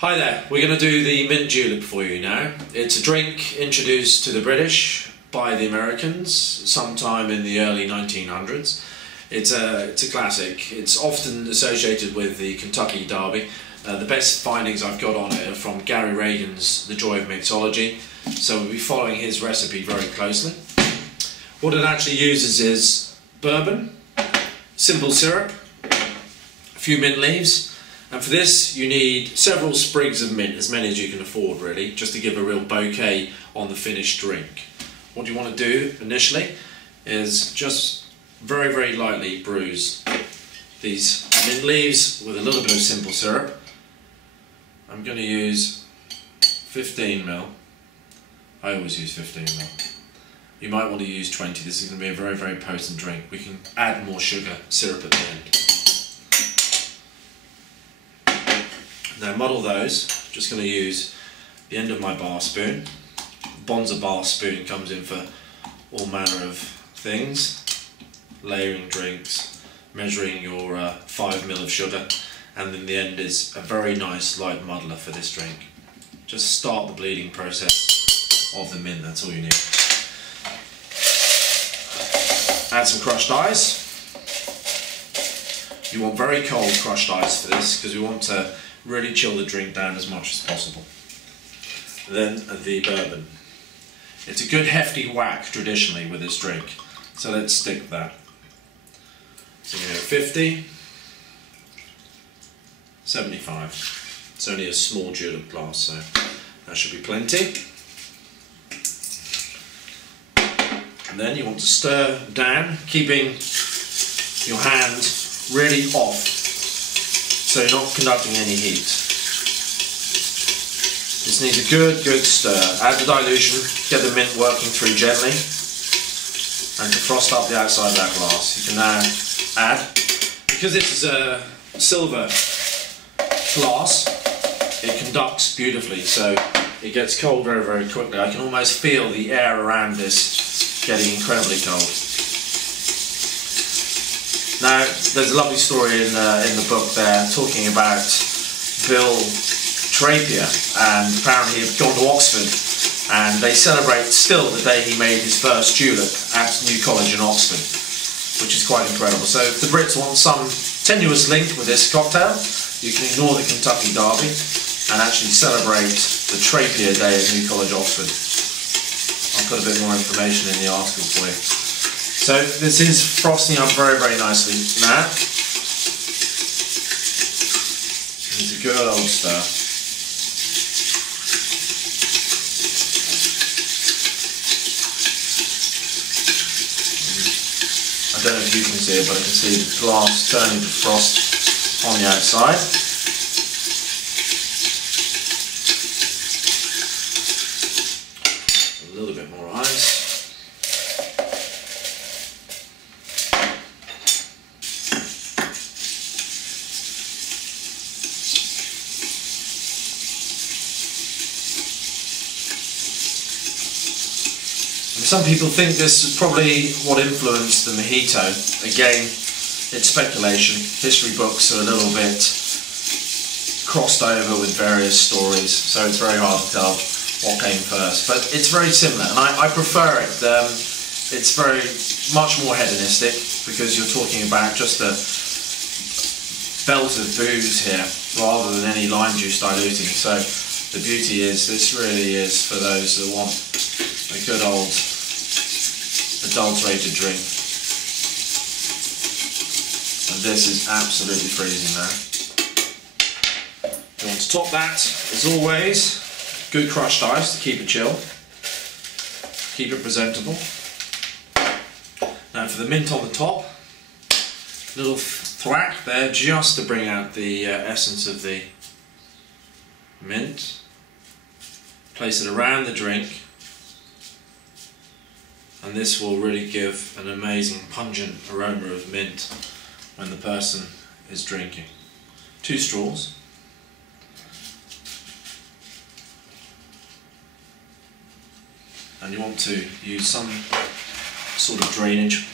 Hi there, we're going to do the mint julep for you now. It's a drink introduced to the British by the Americans sometime in the early 1900s. It's a classic. It's often associated with the Kentucky Derby. The best findings I've got on it are from Gary Reagan's The Joy of Mixology, so we'll be following his recipe very closely. What it actually uses is bourbon, simple syrup, a few mint leaves, and for this you need several sprigs of mint, as many as you can afford really, just to give a real bouquet on the finished drink. What you want to do initially is just very lightly bruise these mint leaves with a little bit of simple syrup. I'm going to use 15ml. I always use 15ml. You might want to use 20. This is going to be a very potent drink. We can add more sugar syrup at the end. Now muddle those. Just going to use the end of my bar spoon. Bonza bar spoon comes in for all manner of things. Layering drinks, measuring your 5ml of sugar, and then the end is a very nice light muddler for this drink. Just start the bleeding process of the mint, that's all you need. Add some crushed ice. You want very cold crushed ice for this because we want to really chill the drink down as much as possible. Then the bourbon. It's a good hefty whack traditionally with this drink, so let's stick with that. So you know, 50, 75. It's only a small julep glass, so that should be plenty. And then you want to stir down, keeping your hand really off, so you're not conducting any heat. This needs a good stir. Add the dilution, get the mint working through gently, and to frost up the outside of that glass. You can now add, because this is a silver glass, it conducts beautifully, so it gets cold very quickly. I can almost feel the air around this getting incredibly cold. Now, there's a lovely story in the book there talking about Bill Trapier, and apparently he had gone to Oxford, and they celebrate still the day he made his first julep at New College in Oxford, which is quite incredible. So if the Brits want some tenuous link with this cocktail, you can ignore the Kentucky Derby and actually celebrate the Trapier Day at New College, Oxford. I'll put a bit more information in the article for you. So this is frosting up very nicely now. It's a good old stir. I don't know if you can see it, but I can see the glass turning to frost on the outside. A little bit more ice. Some people think this is probably what influenced the mojito. Again, it's speculation. History books are a little bit crossed over with various stories, so it's very hard to tell what came first. But it's very similar, and I prefer it. It's very much more hedonistic because you're talking about just a belt of booze here rather than any lime juice diluting. So the beauty is this really is for those that want a good old adulterated drink. And this is absolutely freezing now. You want to top that, as always, good crushed ice to keep it chill, keep it presentable. Now for the mint on the top, little thwack there just to bring out the essence of the mint. Place it around the drink, and this will really give an amazing pungent aroma of mint when the person is drinking. 2 straws. And you want to use some sort of drainage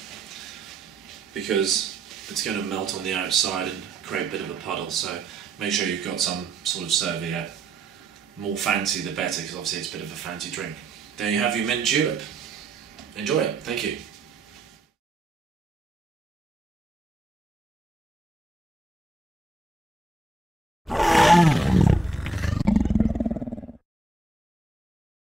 because it's going to melt on the outside and create a bit of a puddle, so make sure you've got some sort of serviette. More fancy the better, because obviously it's a bit of a fancy drink. There you have your mint julep. Enjoy it. Thank you.